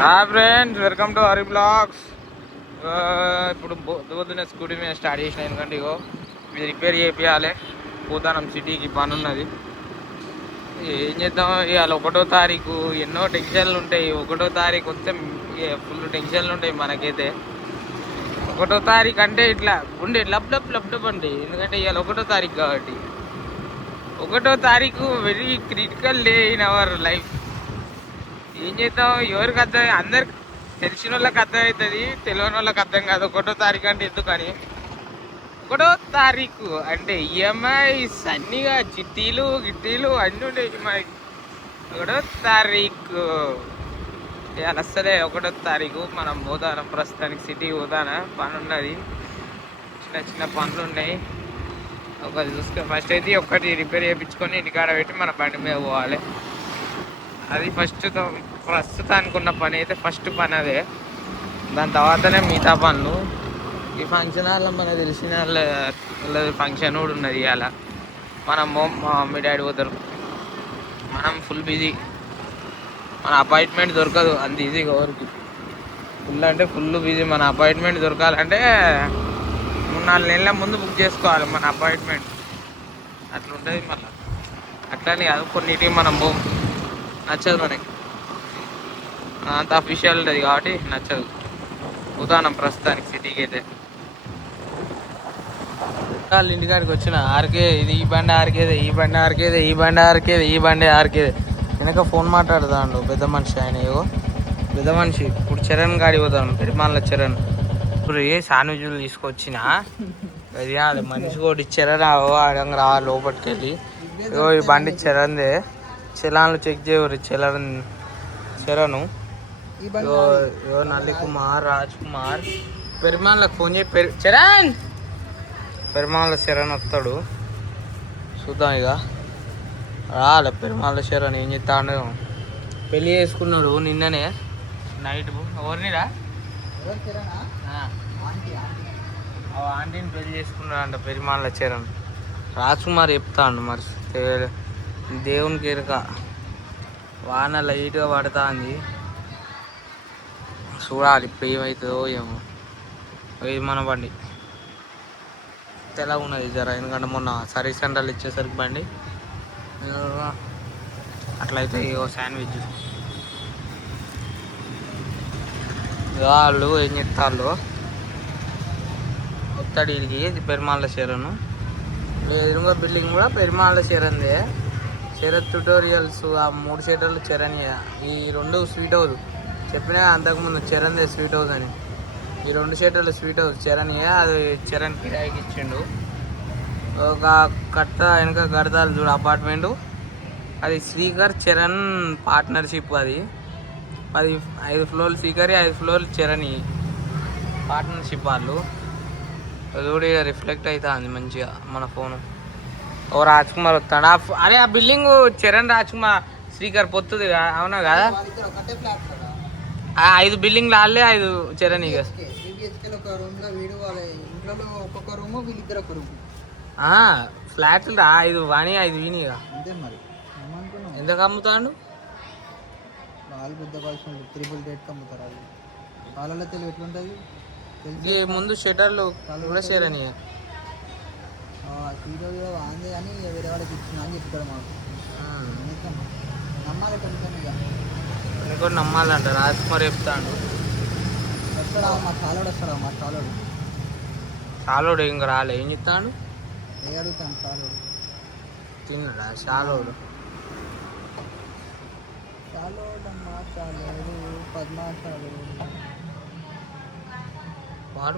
Friends, welcome to Hari Blogs. ఇప్పుడు పొద్దున్నే scooty మీద స్టార్ట్ చేసిన. ఎందుకంటే ఇగో ఇది రిపేర్ చేయాలి. పోతానం సిటీకి పని ఉన్నది. ఏం చేద్దాం, ఇవాళ 1వ తారీఖు. ఎన్నో టెన్షన్లు ఉంటాయి. 1వ తారీఖు వస్తే ఫుల్ టెన్షన్లు ఉంటాయి మనకైతే. 1వ తారీఖు అంటే ఇట్లా గుండె లబ్ లబ్ లబ్ లబ్ అంటే, ఎందుకంటే ఇవాళ 1వ తారీఖు కాబట్టి. 1వ తారీఖు very critical day in our life. ఏం చేద్దాం, ఎవరికి అర్థం, అందరికి తెలిసిన వాళ్ళకి అర్థం అవుతుంది, తెలియని వాళ్ళకి అర్థం కాదు. 1వ తారీఖు అంటే ఎందుకని. 1వ తారీఖు అంటే ఈఎంఐస్ అన్నీగా, చిట్టీలు గిట్టీలు అన్నీ ఉండేవి మనకి. 1వ తారీఖు ఇవాళ వస్తలే. 1వ తారీఖు మనం పోతాను, ప్రస్తుతానికి సిటీకి పోతాను. పని ఉన్నది, చిన్న చిన్న పనులు ఉన్నాయి. ఒకటి చూసుకొని ఫస్ట్ అయితే ఒకటి రిపేర్ చేయించుకొని ఇంటికాడ పెట్టి మన బండి మీద పోవాలి. అది ప్రస్తుతానికి ఉన్న పని అయితే ఫస్ట్ పని అదే. దాని తర్వాతనే మిగతా పనులు. ఈ ఫంక్షన్ హాల్లో మనకు తెలిసిన వాళ్ళ ఫంక్షన్ కూడా ఉన్నది ఇవాళ. మనం మా మమ్మీ డాడీ పోతారు, మనం ఫుల్ బిజీ. మన అపాయింట్మెంట్ దొరకదు అంత ఈజీగా ఎవరికి. ఫుల్ అంటే ఫుల్ బిజీ. మన అపాయింట్మెంట్ దొరకాలంటే 3-4 నెలల ముందు బుక్ చేసుకోవాలి మన అపాయింట్మెంట్. అట్లా ఉంటుంది. మళ్ళీ అట్లనే కాదు, కొన్నిటికి మనం నచ్చదు మనకి. అంత అఫీషియల్ ఉంటుంది కాబట్టి నచ్చదు. పోతానం ప్రస్తుతానికి సిటీకి అయితే. వాళ్ళు ఇంటికాడికి వచ్చిన ఆర్కే, ఇది ఈ బండి ఆర్కేదే, ఈ బండి ఆర్కేదే, ఈ బండి ఆర్కేదే, ఈ బండి ఆర్కేదే. వెనక ఫోన్ మాట్లాడుతాడు పెద్ద మనిషి. ఆయన ఏవో పెద్ద మనిషి. ఇప్పుడు చరణ్ గాడి పోతాను, పెరిమాల చరణ్. ఇప్పుడు శాండ్విచ్లు తీసుకొచ్చిన అది మనిషి కూడా చరణ్ అడంగా రా లోపలికి వెళ్ళి. ఈ బండి చరణ్దే. చలాన్లు చెక్ చేయరు. చరణ్ నల్లి కుమార్, రాజ్ కుమార్. పెరిమాలకు ఫోన్ చేయి. చరణ్, పెరిమాల చరణ్ వస్తాడు, చూద్దాం ఇక. రాలే పెరిమాల చరణ్. ఏం చెప్తాడు, పెళ్ళి చేసుకున్నాడు నిన్ననే నైట్. ఎవరినిరా, ఆంటీని పెళ్ళి చేసుకున్నాడు అంట పెరిమాల చరణ్. రాజ్ కుమార్ చెప్తాడు మరి. దేవునికి ఎరుక. వాన లైట్గా పడుతుంది, చూడాలి ఇప్పుడు ఏమవుతుందో ఏమో. ఇది మన బండి తెలా ఉన్నది జర, ఎందుకంటే మొన్న సర్వీస్ సెంటర్లు ఇచ్చేసరికి బండి అట్లయితే. ఇగో శాండ్విచ్ వాళ్ళు ఏం చెప్తారు, వస్తాడు వీడికి. ఇది పెరుమాళ్ళ చరణ్. ఎదురుగా బిల్డింగ్ కూడా పెరుమాళ్ళ చరణ్దే. శరత్ ట్యూటోరియల్స్ ఆ 3 షటర్లు చరణ్. ఈ 2 స్వీట్ హౌస్ చెప్పినా అంతకుముందు, చరణ్దే స్వీట్ హౌస్ అని. ఈ 2 షటర్లు స్వీట్ హౌస్ చరణ్. అది చరణ్ కిరాయికి ఇచ్చిండు. ఒక కట్ట వెనక కడతారు చూడు అపార్ట్మెంటు, అది శ్రీకర్ చరణ్ పార్ట్నర్షిప్. అది 5 ఫ్లోర్లు శ్రీకరి, 5 ఫ్లోర్లు చరణ్ పార్ట్నర్షిప్ వాళ్ళు. అది కూడా రిఫ్లెక్ట్ అవుతుంది మంచిగా మన ఫోను. ఓ రాజ్ కుమార్ వస్తాడు. అరే ఆ బిల్డింగ్ చరణ్, రాజ్ కుమార్, శ్రీకర్ పొత్తుది అవునా కదా. 5 బిల్డింగ్లు వాళ్ళే, 5 చరణ్. ఇక ఫ్లాట్లు రా, 5 వాణి 5 వీని. ఇక ఎందుకు అమ్ముతాడు ముందు షటర్లు కూడా చరణ్. వాంది అని వేరే వాళ్ళకి ఇచ్చిన అని చెప్తాడు మాకు. నమ్మాలి కూడా నమ్మాలంట. రాజ్ కుమార్ చెప్తాడు. వస్తాడా మా చాలోడు, వస్తాడా మా చాలోడు. చాలోడు ఇంకా రాలే. ఏం చెప్తాడు, ఏ అడుగుతాను. చాలోడు తిన్నాడా? చాలోడు చాలోడమ్మా చాలోడు, పద్మా చాలోడు.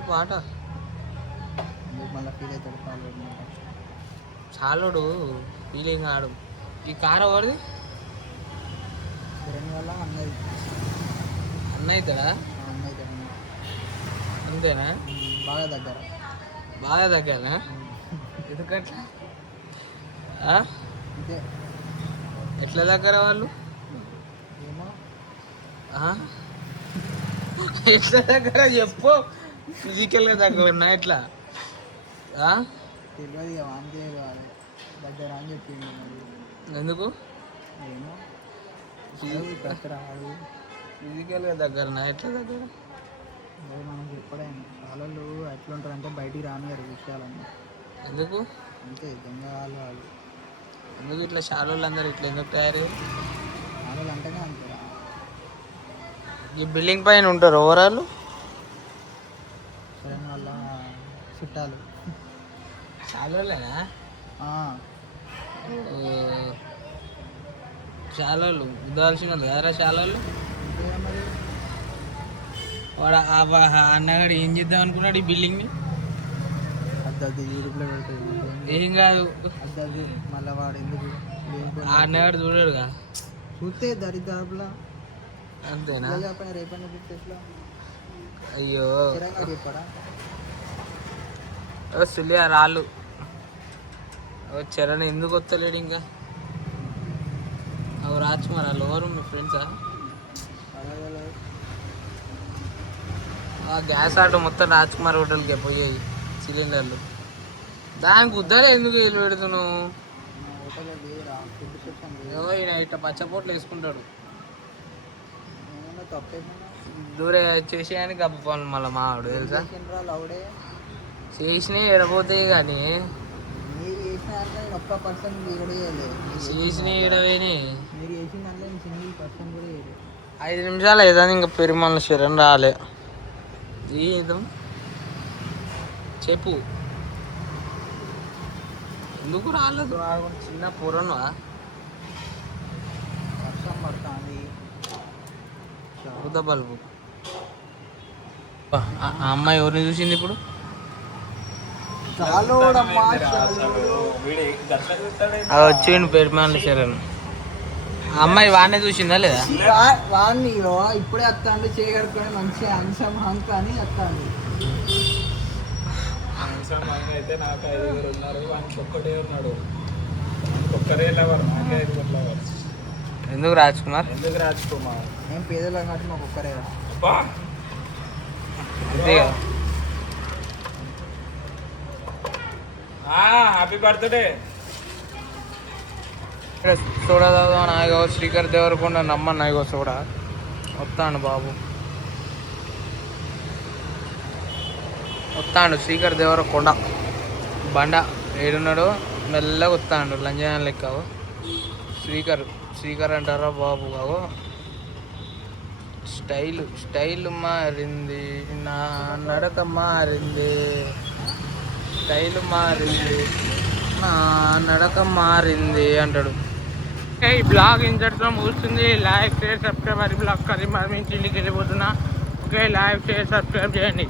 పాట మళ్ళీ ఫీల్ అవుతాడు చాలోడు. చాలోడు ఫీలింగ్ ఆడు. ఈ కార్ ఎవరిది? కిరణ్ వల్ల అన్నది. అన్న అవుతాడా? అన్న అవుతాడు. అంతేనా? బాగా దగ్గర. బాగా దగ్గరనా? ఎందుకట్లా? అంతే. ఎట్లా దగ్గర వాళ్ళు? ఏమో ఎట్లా దగ్గర చెప్పు. ఫిజికల్గా దగ్గర ఉన్నా ఎట్లా తెలియదు. అంతే దగ్గర అని చెప్పింది. ఎందుకు ఏమో రాడు. ఫిజికల్గా దగ్గరనా ఎట్లా దగ్గర? అదే మనకి ఎప్పుడైనా వాళ్ళు ఎట్లా ఉంటారంటే బయటికి రానియరు విషయాలన్నీ. ఎందుకు అంతే దొంగ వాళ్ళు ఎందుకు ఇట్లా షాలోళ్ళు అందరు ఇట్లా ఎందుకు తయారయ్యారు? వాళ్ళు అంటేనే అంటారా. ఈ బిల్డింగ్ పైన ఉంటారు ఓవరాల్ సరైన వాళ్ళ చుట్టాలు. షాలోళ్ళేనా? ఆ, షాలోళ్ళు ఉదాల్సిన వాళ్ళు కదరా షాలోళ్ళు. అంతేగా మరి. వాడు అన్నగాడు ఏం చేద్దాం అనుకున్నాడు ఈ బిల్డింగ్ని? అద్దది యూట్యూబ్లో పెడుతుంది. ఏం కాదు, అద్దది మళ్ళీ వాడు ఎందుకు ఆ అన్నగాడు చూడాడుగా. చూస్తే దరిదాపులా అంతేనా? చెప్పిన రేపన్న చూస్తే ఎట్లా అయ్యో చిరంగా చెప్పాడా. సులియా రాళ్ళు చరణ్ ఎందుకు వస్తలేడు ఇంకా? అవి రాజ్కుమార్ వాళ్ళు ఎవరు మీ ఫ్రెండ్సా? అలాగే ఆ గ్యాస్ ఆటో మొత్తం రాజ్కుమార్ హోటల్కే పోయాయి సిలిండర్లు. దానికి ఉద్దరే ఎందుకు వీలు పెడుతున్నావు? హోటల్ లేదురా, ఫుడ్ సెక్షన్ లేదు. ఏమో ఈయన ఇట్లా పచ్చపోట్లు వేసుకుంటాడు. ఏమన్నా తప్పేమన్నా దూరే చేసేయడానికి గబ్బ పనులు మళ్ళీ మావాడు తెలుసా. లౌడే చేసినవి ఎడపోతాయి కానీ మీరు చేసిన దాంట్లో నేను ఒక్క పర్సన్ కూడా చేయలేదు. చేసినవి ఎడవేని. మీరు చేసిన దాంట్లో నేను సింగిల్ పర్సన్ కూడా చేయలేదు. 5 నిమిషాలు ఏదని ఇంకా పెరుమల శరణ్ రాలే. ఏదో చెప్పు ఎందుకు రాలేదు? చిన్న పూరన్వా వర్షం పడుతుంది. ఉద బల్బు. ఆ అమ్మాయి ఎవరిని చూసింది ఇప్పుడు? వచ్చిండు పెరుమల శరణ్. ఆ అమ్మాయి వాడినే చూసిందా లేదా? వాడిని ఇప్పుడే వస్తాండు చేయగడుకొని మంచిగా అంశం హంక అని వస్తాండు. అయితే నాకు 5 ఉన్నారు, వానికి ఒక్కటే ఉన్నాడు. ఒక్కరే లవర్, నాకే 5 లవర్. ఎందుకు రాజ్కుమార్? ఎందుకు రాజ్కుమార్? మేము పేదలం కాబట్టి మాకు ఒక్కరే. అబ్బా అంతే కదా. Happy birthday. ఇక్కడ సోడా తాగుదాం నాయగో శ్రీకర్ దేవరకొండ నమ్మ నాయగో సోడా వస్తాను బాబు, వస్తాడు శ్రీకర్ దేవరకొండ బండ ఏడున్నాడు మెల్లగా వస్తాడు లంజాన్ లెక్క. శ్రీకర్ అంటారా బాబు? కావు స్టైల్ మారింది, నా నడక మారింది, స్టైల్ మారింది, నా నడక మారింది అంటాడు. ఈ బ్లాగ్ ఇంతటితో ముగుస్తుంది. Like share subscribe. మరి బ్లాగ్ కరీ మరి ఇంటికి వెళ్ళిపోతున్నా. ఓకే, లైక్ షేర్ సబ్స్క్రైబ్ చేయండి.